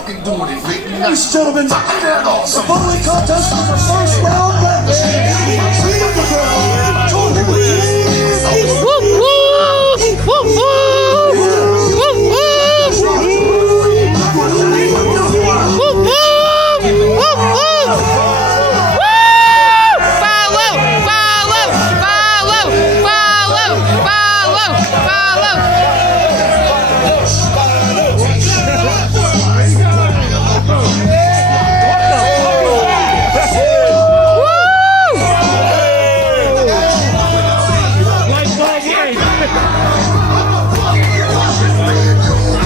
fucking doing it, Vic. Ladies and gentlemen, the following contest is the first round match. Whoop, whoop, whoop, whoop, whoop, whoop, whoop, Follow, follow, follow, follow, follow, follow.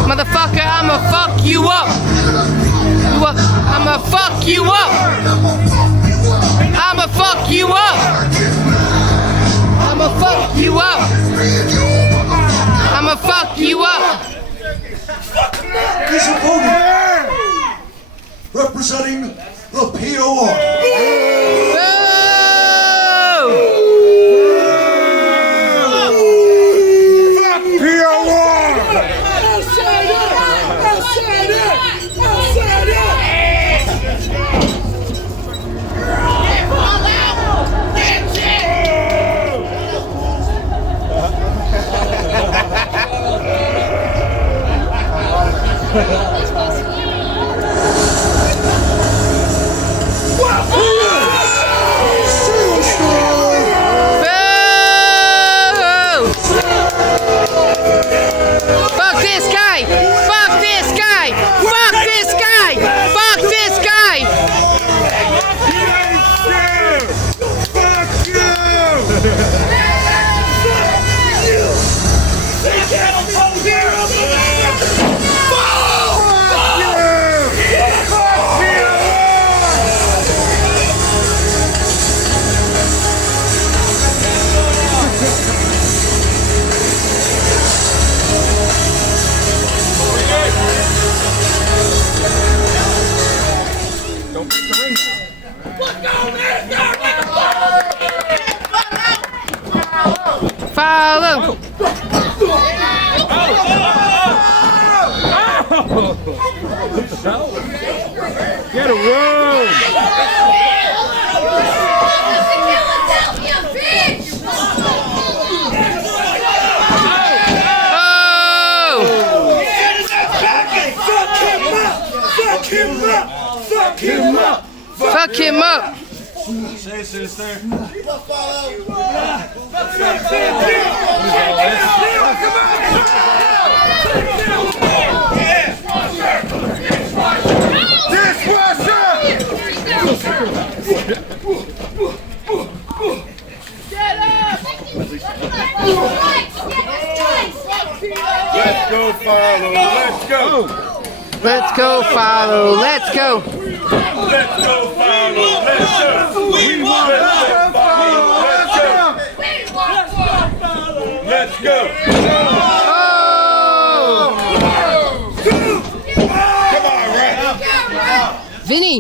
Motherfucker, I'ma fuck you up. I'ma fuck you up. I'ma fuck you up. I'ma fuck you up. I'ma fuck you up. His opponent, representing the POR. Fuck this guy! Fuck this guy! Fuck this guy! Fuck this guy! Fuck you! Don't break the ring now. Follow! Get a room! Fuck him up! Say it, Sinister. Dishwasher! Get up! Let's go, Falo. Let's go. Let's go, Falo. Let's go. Let's go, Falo. Let's go. We want Let's go. Oh! Come on, Rat. Vinny!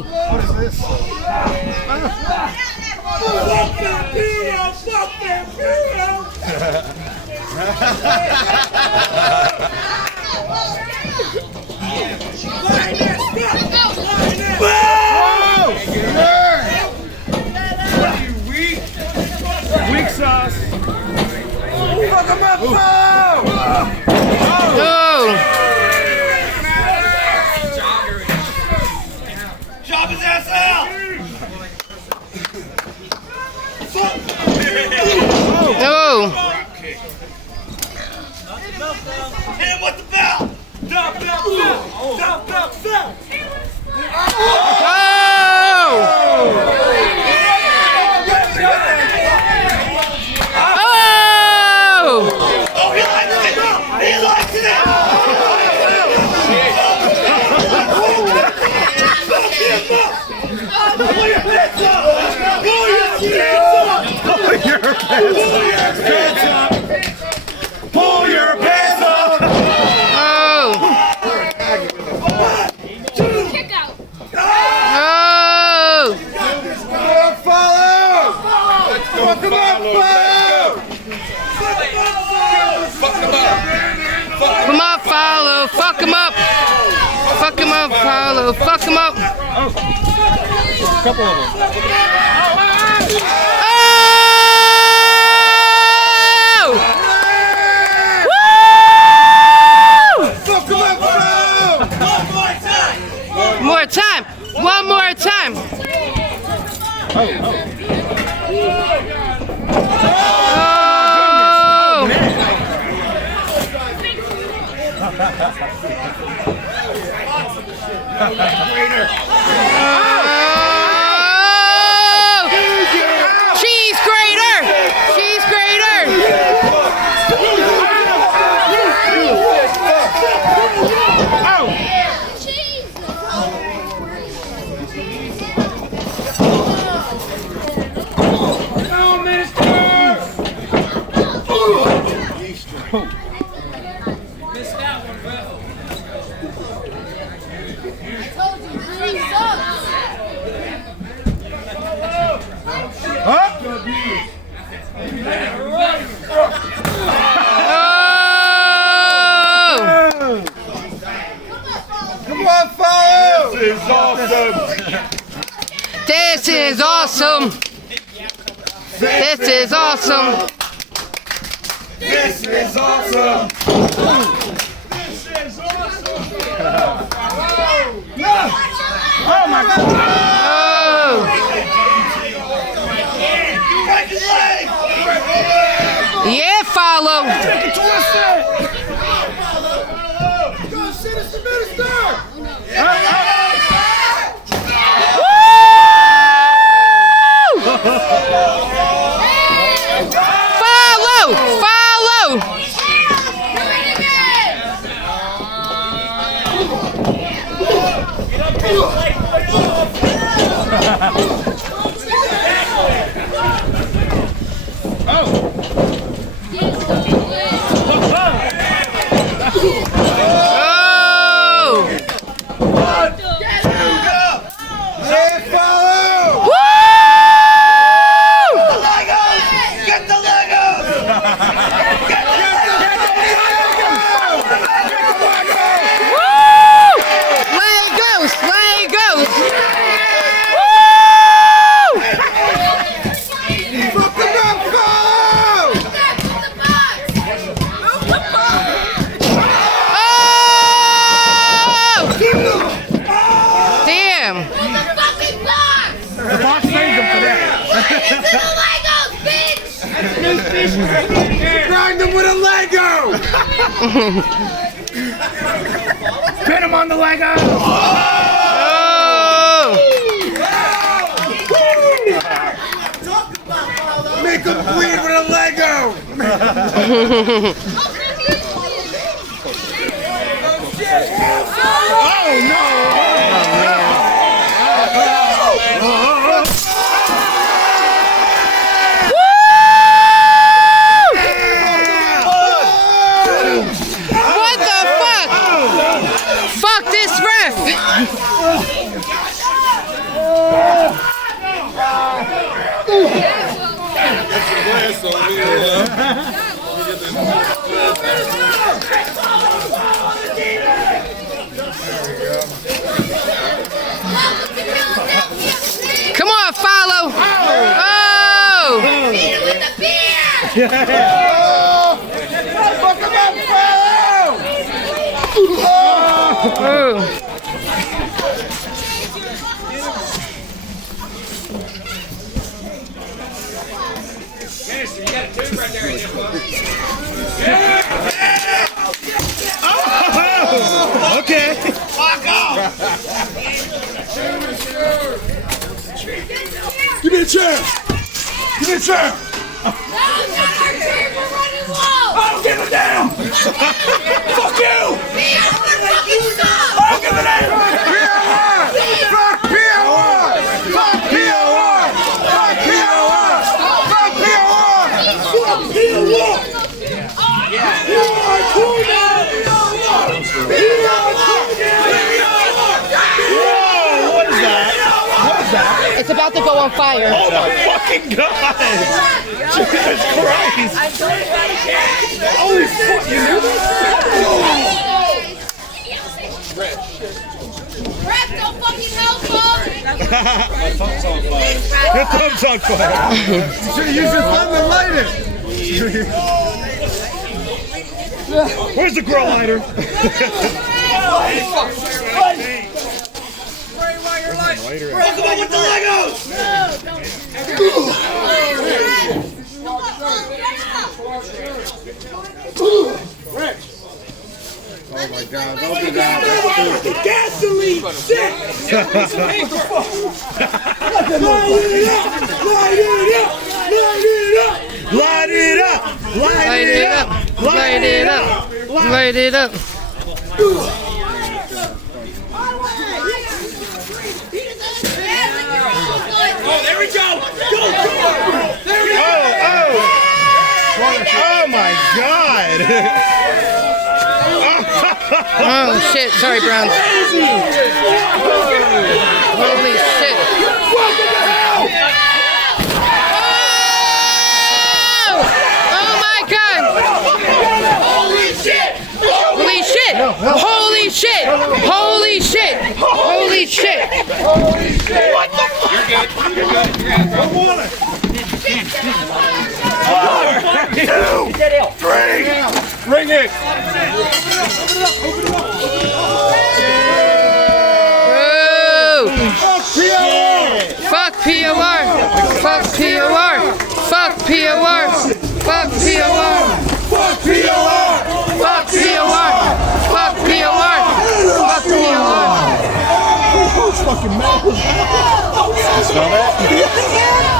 Weak sauce. Fuck him up, Falo! Oh! Chop his ass out! Oh! Hit him with the bell! Dump, dump, dump! Dump, dump, dump! Oh! Oh, he likes it! He likes it! Fuck him up! Pull your pants up! Pull your pants up! Pull your pants up! Oh! Kick out! Oh! Follow! Fuck him up, Falo! Fuck him up! Come on, Falo! Fuck him up! Fuck him on, Falo. Fuck him up. A couple of them. Oh! Woo! More time. One more time. Oh! Cheese grater! Cheese grater! This is awesome. This is awesome. This is awesome. Oh my God! Oh! Break his leg. Yeah, Falo. Go, Sinister, Sinister! Falo! Falo! Grind him with a Lego! Pin him on the Lego! Make him bleed with a Lego! Oh no! What the fuck? Fuck this ref! Come on, Falo! Oh! Fuck him up, Falo! Oh. Okay. Fuck off. Give me a chair! Give me a chair! Our chairs are running low! I don't give a damn. Fuck you. I don't give a damn. Fuck POR! Fuck POR! Fuck POR! Fuck POR! Fuck POR! You are cool now! What is that? What is that? It's about to go on fire. Oh my fucking God! Jesus Christ! Holy fuck! You knew this? Brett, don't fucking help him! Your thumb's on fire. You should have used your thumb to light it. Where's the grill lighter? Rock him up with the Legos! Oh my God, don't do that. Gasoline shit! Light it up! Light it up! Light it up! Light it up! Oh, there we go! Go! There we go! Oh my God! Oh shit, sorry Brown. Holy shit. Oh my God. Holy shit! Holy shit. Holy shit. Holy shit. Holy shit. What the fuck? You're good. You're good. Ring it! Fuck POR! Fuck POR! Fuck POR! Fuck POR! Fuck POR! Fuck POR! Fuck POR! Fuck POR! Fucking mad. Smell that?